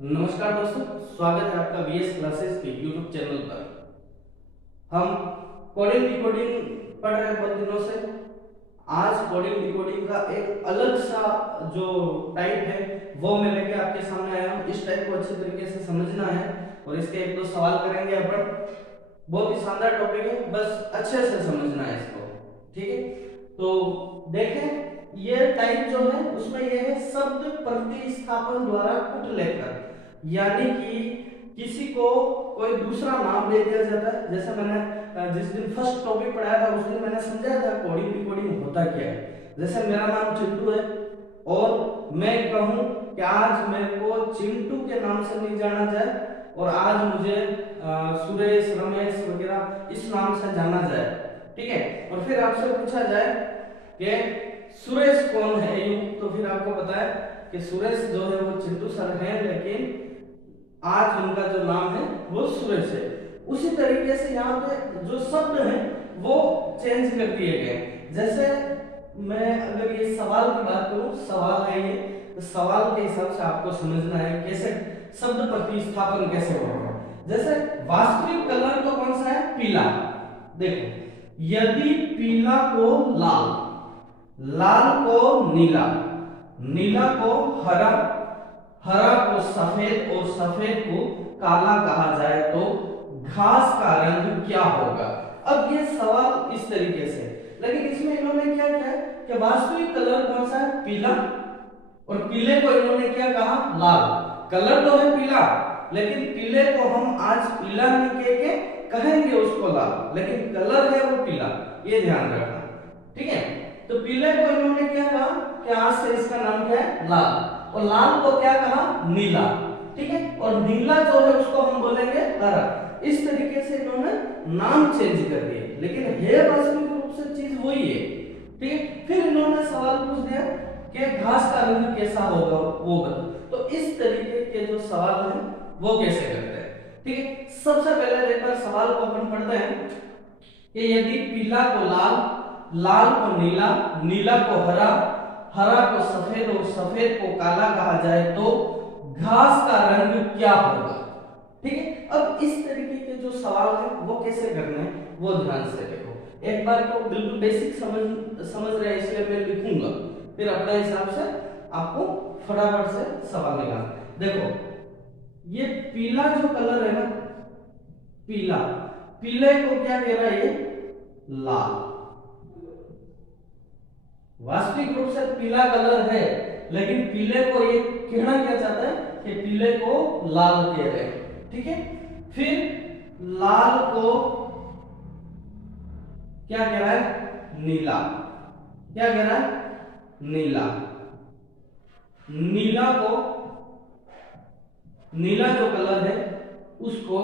नमस्कार दोस्तों, स्वागत है आपका वीएस क्लासेस के यूट्यूब चैनल पर। हम कोडिंग डिकोडिंग पढ़ रहे हैं बहुत दिनों से। आज कोडिंग डिकोडिंग का एक अलग सा जो टाइप है वो मैं लेके आपके सामने आया हूँ। इस टाइप को अच्छे तरीके से समझना है और इसके एक दो सवाल करेंगे अपन। बहुत ही शानदार टॉपिक है, बस अच्छे से समझना है इसको, ठीक है। तो देखें, ये टाइप जो है उसमें यह है शब्द प्रतिस्थापन द्वारा कुट लेकर, यानी कि किसी को कोई दूसरा नाम दे दिया जाता है। जैसे मैंने जिस दिन फर्स्ट टॉपिक पढ़ाया था उस दिन मैंने समझाया था कोडिंग डिकोडिंग होता क्या है। जैसे मेरा नाम चिंटू है और मैं कहूं कि आज मेरे को चिंटू के नाम से नहीं जाना जाए और आज मुझे सुरेश, रमेश वगैरह इस नाम से जाना जाए, ठीक है। और फिर आपसे पूछा जाए कि सुरेश कौन है, तो फिर आपको पता है कि सुरेश जो है वो चिंटू सर हैं, लेकिन आज उनका जो नाम है वो सुरेश है। उसी तरीके से यहाँ पे जो शब्द हैं वो चेंज कर दिए गए। जैसे मैं अगर ये सवाल की बात करूं, सवाल है ये, तो सवाल के हिसाब से आपको समझना है कैसे शब्द प्रतिस्थापन कैसे होगा। जैसे वास्तविक कलर तो कौन सा है? पीला। देखो, यदि पीला को लाल, लाल को नीला, नीला को हरा, हरा को सफेद और सफेद को काला कहा जाए तो घास का रंग क्या होगा? अब ये सवाल इस तरीके से, लेकिन इसमें इन्होंने क्या किया कि वास्तविक कलर कौन सा है? पीला, और पीले को इन्होंने क्या कहा? लाल। कलर तो है पीला, लेकिन पीले को हम आज पीला नहीं कह के कहेंगे उसको लाल, लेकिन कलर है वो पीला, ये ध्यान रखना, ठीक है। तो पीले को इन्होंने क्या कहा कि आज से इसका नाम क्या है? लाल। और लाल को क्या कहा? नीला, ठीक है। और नीला जो है उसको हम बोलेंगे हरा। इस तरीके से इन्होंने नाम चेंज कर दिए, लेकिन है वास्तविक रूप से चीज वही है, ठीक है। फिर इन्होंने सवाल पूछ दिया कि घास का रंग कैसा होगा, वो बताओ। तो इस तरीके के जो सवाल हैं वो कैसे करते हैं, ठीक है। सबसे पहले एक बार सवाल को अपन पढ़ते हैं कि यदि पीला को लाल, लाल को नीला, नीला को हरा, हरा को सफेद और सफेद को काला कहा जाए तो घास का रंग क्या होगा, ठीक है। अब इस तरीके के जो सवाल है वो कैसे करने हैं वो ध्यान से देखो। एक बार तो बिल्कुल बेसिक समझ रहे हैं, इसलिए मैं लिखूंगा, फिर अपने हिसाब से आपको फटाफट से सवाल निकालना। देखो, ये पीला जो कलर है ना, पीला, पीले को क्या कह रहा है? ये लाल। वास्तविक रूप से पीला कलर है, लेकिन पीले को ये कहना क्या चाहता है कि पीले को लाल कह रहे हैं, ठीक है। फिर लाल को क्या कह रहा है? नीला। क्या कह रहा है? नीला। नीला को, नीला जो कलर है उसको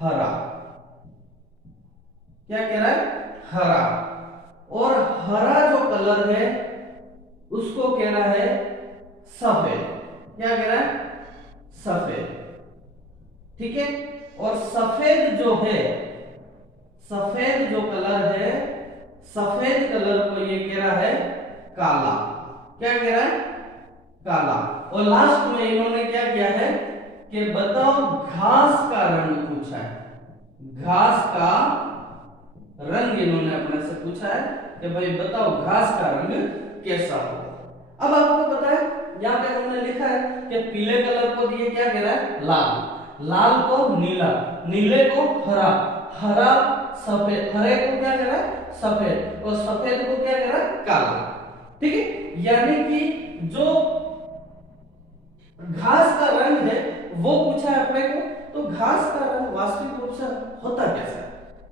हरा। क्या कह रहा है? हरा। और हरा जो कलर है उसको कह रहा है सफेद। क्या कह रहा है? सफेद, ठीक है। और सफेद जो है, सफेद जो कलर है, सफेद कलर को ये कह रहा है काला। क्या कह रहा है? काला। और लास्ट में इन्होंने क्या किया है कि बताओ घास का रंग पूछा है। घास का रंग इन्होंने अपने से पूछा है कि भाई बताओ घास का रंग कैसा होगा। अब आपको पता है यहाँ पे हमने लिखा है कि पीले कलर को दिए क्या कह रहा है? लाल, लाल को नीला, नीले को हरा, हरा सफेद, हरे को क्या कह रहा है? सफेद, और सफेद को क्या कह रहा है? काला, ठीक है। यानी कि जो घास का रंग है वो पूछा है अपने को, तो घास का रंग वास्तविक रूप से होता कैसा है?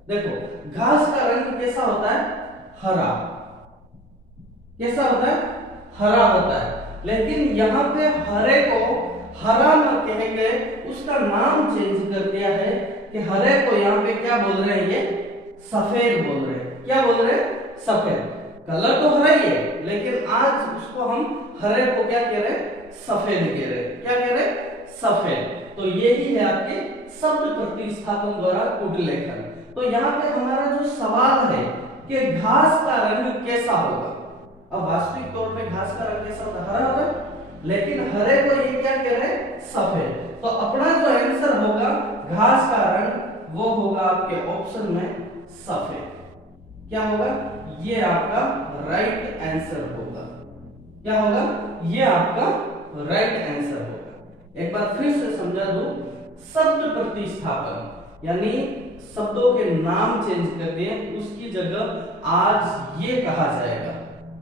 देखो, घास का रंग कैसा होता है? हरा। कैसा होता है? हरा होता है। लेकिन यहाँ पे हरे को हरा न कह के उसका नाम चेंज कर दिया है कि हरे को यहाँ पे क्या बोल रहे हैं? ये सफेद बोल रहे हैं। क्या बोल रहे हैं? सफेद। कलर तो हरा ही है, लेकिन आज उसको हम हरे को क्या कह रहे हैं? सफेद कह रहे हैं। क्या कह रहे हैं? सफेद। तो यही है आपके शब्द प्रतिस्थापन द्वारा कुट लेखन। तो यहाँ पे हमारा जो सवाल है कि घास का रंग कैसा होगा, अब वास्तविक तौर पे घास का रंग कैसा होता है? हरा होता है, लेकिन हरे को ये क्या कह रहे हैं, सफेद। तो अपना जो आंसर होगा घास का रंग वो होगा आपके ऑप्शन में सफेद। क्या होगा, ये आपका राइट आंसर होगा। क्या होगा, ये आपका राइट आंसर होगा। एक बार फिर से समझा दूं, शब्द प्रतिस्थापन यानी शब्दों के नाम चेंज कर दिए, उसकी जगह आज ये कहा जाएगा,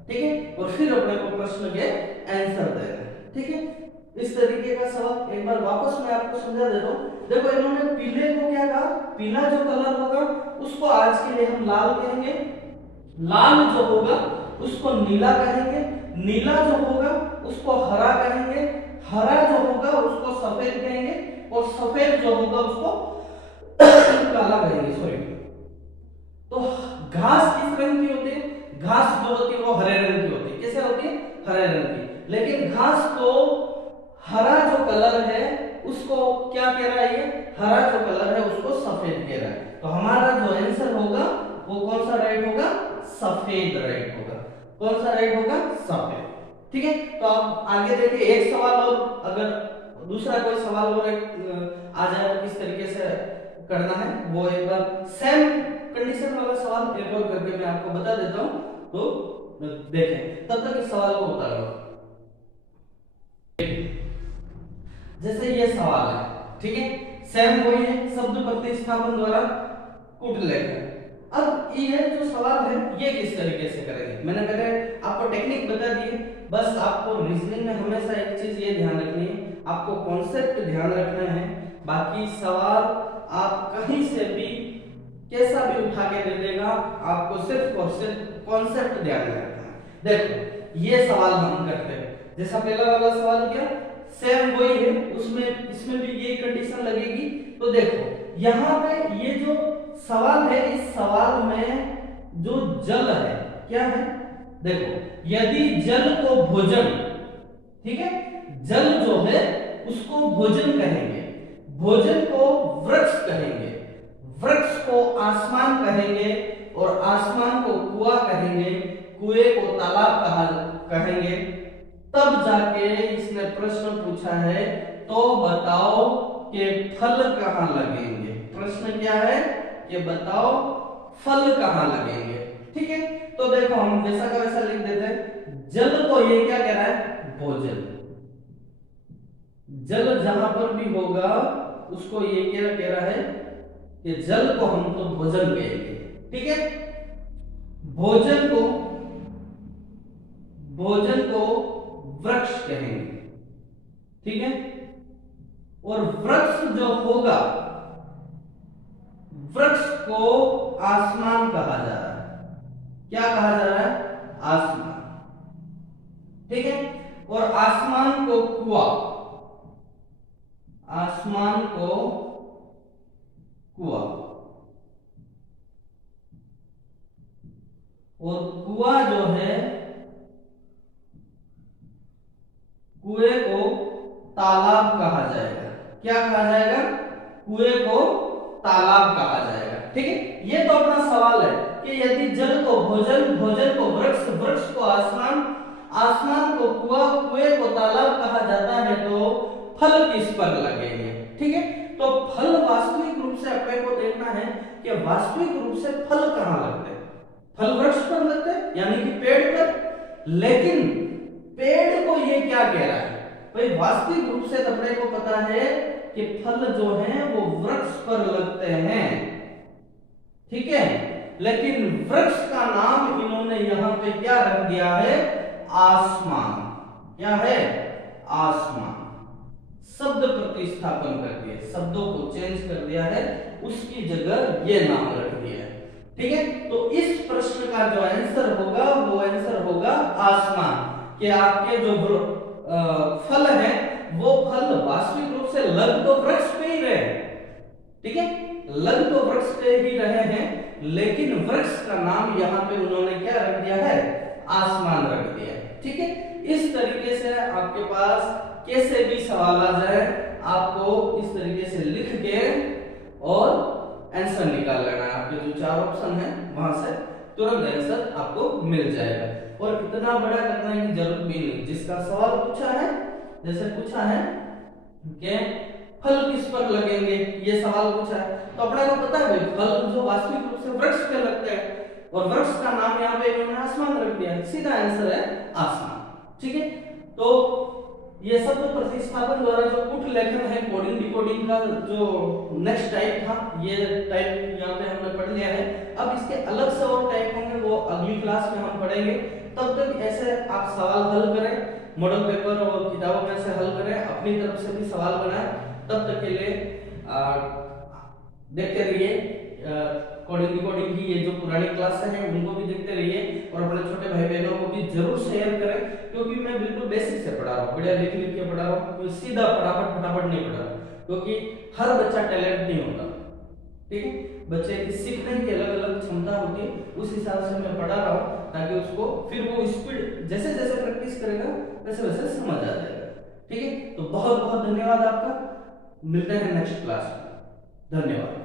ठीक है। और फिर अपने को प्रश्न के आंसर देना, ठीक है। इस तरीके का सवाल एक बार वापस मैं आपको समझा देता हूं। देखो इन्होंने पीले को क्या कहा, पीला जो कलर होगा उसको आज के लिए हम लाल कहेंगे, लाल जो होगा उसको नीला कहेंगे, नीला जो होगा उसको हरा कहेंगे, हरा जो होगा उसको सफेद कहेंगे, और सफेद जो होगा उसको काला कहेंगे। सॉरी, तो घास किस रंग की होती है, घास जो होती है वो हरे रंग की होती है। कैसे होती है, हरे रंग की। लेकिन घास को हरा जो कलर है उसको क्या कह रहा है, ये हरा जो कलर है उसको सफेद कह रहा है। तो हमारा जो आंसर होगा वो कौन सा राइट होगा, सफेद राइट होगा। कौन सा राइट होगा, सफेद, ठीक है। तो अब आगे देखिए, एक सवाल और, अगर दूसरा कोई सवाल और आ जाए तो किस तरीके से करना है वो एक बार सेम कंडीशन वाला सवाल एक और करके मैं आपको बता देता हूं, तो देखें, तब तक इस सवाल को उतार लो। जैसे ये सवाल है, ठीक है, सेम वही है, शब्द प्रतिस्थापन द्वारा कूट लेकर। अब ये जो सवाल है ये किस तरीके से करेंगे, मैंने पहले आपको टेक्निक बता दी है। बस आपको रीजनिंग में हमेशा एक चीज ये ध्यान रखनी है, आपको कॉन्सेप्ट ध्यान रखना है। बाकी सवाल आप कहीं से भी कैसा भी उठा के दे देगा, आपको सिर्फ और सिर्फ कॉन्सेप्ट ध्यान में रखना है। देखो ये सवाल हम करते हैं, जैसा पहला वाला सवाल किया सेम वही है, उसमें इसमें भी यही कंडीशन लगेगी। तो देखो यहाँ पे ये जो सवाल है, इस सवाल में जो जल है क्या है, देखो यदि जल को भोजन, ठीक है, जल जो है उसको भोजन कहेंगे, भोजन को वृक्ष कहेंगे, वृक्ष को आसमान कहेंगे, और आसमान को कुआं कहेंगे, कुएं को तालाब कहेंगे, तब जाके इसने प्रश्न पूछा है तो बताओ कि फल कहां लगेंगे। प्रश्न क्या है कि बताओ फल कहां लगेंगे, ठीक है। तो देखो हम जैसा का वैसा लिख देते हैं, जल को ये क्या कह रहा है, भोजन। जल जहां पर भी होगा उसको ये क्या कह रहा है कि जल को हम तो भोजन कहेंगे, ठीक है। भोजन को वृक्ष कहेंगे, ठीक है। और वृक्ष जो होगा, वृक्ष को आसमान कहा जा रहा है। क्या कहा जा रहा है, आसमान, ठीक है। और आसमान को कुआं, आसमान को कुआं, और कुआं जो है कुएं को तालाब कहा जाएगा। क्या कहा जाएगा, कुएं को तालाब कहा जाएगा, ठीक है। ये तो अपना सवाल है कि यदि जल को भोजन, भोजन को वृक्ष, वृक्ष को आसमान, आसमान को कुआं, कुएं को तालाब कहा जाता है, तो फल किस पर लगेंगे, ठीक है। तो फल वास्तविक रूप से अपने को देखना है कि वास्तविक रूप से फल कहां लगते हैं। फल वृक्ष पर लगते हैं यानी कि पेड़ पर, लेकिन पेड़ को ये क्या कह रहा है भाई, वास्तविक रूप से अपने को पता है कि फल जो हैं वो वृक्ष पर लगते हैं, ठीक है। लेकिन वृक्ष का नाम इन्होंने यहां पे क्या रख दिया है, आसमान। क्या है, आसमान। शब्द प्रतिस्थापन कर दिया, शब्दों को चेंज कर दिया है, उसकी जगह ये नाम रख दिया है, ठीक है। तो इस प्रश्न का जो आंसर होगा वो आंसर होगा आसमान। कि आपके जो फल है वो फल वास्तविक रूप से लग तो वृक्ष पे ही रहे, ठीक है, लग तो वृक्ष पे ही रहे हैं, लेकिन वृक्ष का नाम यहाँ पे उन्होंने क्या रख दिया है, आसमान रख दिया है, ठीक है। इस तरीके से आपके पास कैसे भी सवाल आ जाए, आपको इस तरीके से लिख के और आंसर निकाल लेना है। आपके जो 4 ऑप्शन है वहां से तुरंत आंसर आपको मिल जाएगा, और इतना बड़ा करने की जरूरत भी नहीं। जिसका सवाल पूछा है जैसे पूछा है कि फल किस पर लगेंगे, ये सवाल पूछा है, तो अपने को पता है भाई फल जो वास्तविक रूप से वृक्ष पे लगते हैं, और वृक्ष का नाम यहाँ पे इन्होंने आसमान रख दिया, सीधा आंसर है आसमान। ठीक है, तो ये सब तो प्रतिस्थापन द्वारा जो पुट लेखन है कोडिंग डिकोडिंग का जो नेक्स्ट टाइप था, ये टाइप यहाँ पे हमने पढ़ लिया है। अब इसके अलग से और टाइप होंगे, वो अगली क्लास में हम पढ़ेंगे। तब तक ऐसे आप सवाल हल करें, मॉडल पेपर और किताबों में से हल करें, अपनी तरफ से भी सवाल बनाएं। तब तक के लिए देखते रहिए कोडिंग डिकोडिंग की ये जो पुरानी क्लासें हैं उनको भी देखते रहिए, और अपने छोटे भाई बहनों को भी जरूर शेयर करें, क्योंकि मैं बिल्कुल बेसिक से पढ़ा रहा हूँ, बढ़िया लिख लिख के पढ़ा रहा हूँ, सीधा फटाफट नहीं पढ़ा रहा हूँ, क्योंकि हर बच्चा टैलेंट नहीं होता। ठीक है, बच्चे की सीखने की अलग अलग क्षमता होती है, उस हिसाब से मैं पढ़ा रहा हूँ, ताकि उसको फिर वो स्पीड जैसे जैसे प्रैक्टिस करेगा वैसे वैसे समझ आ जाएगा। ठीक है, तो बहुत बहुत धन्यवाद आपका, मिलते हैं नेक्स्ट क्लास में, धन्यवाद।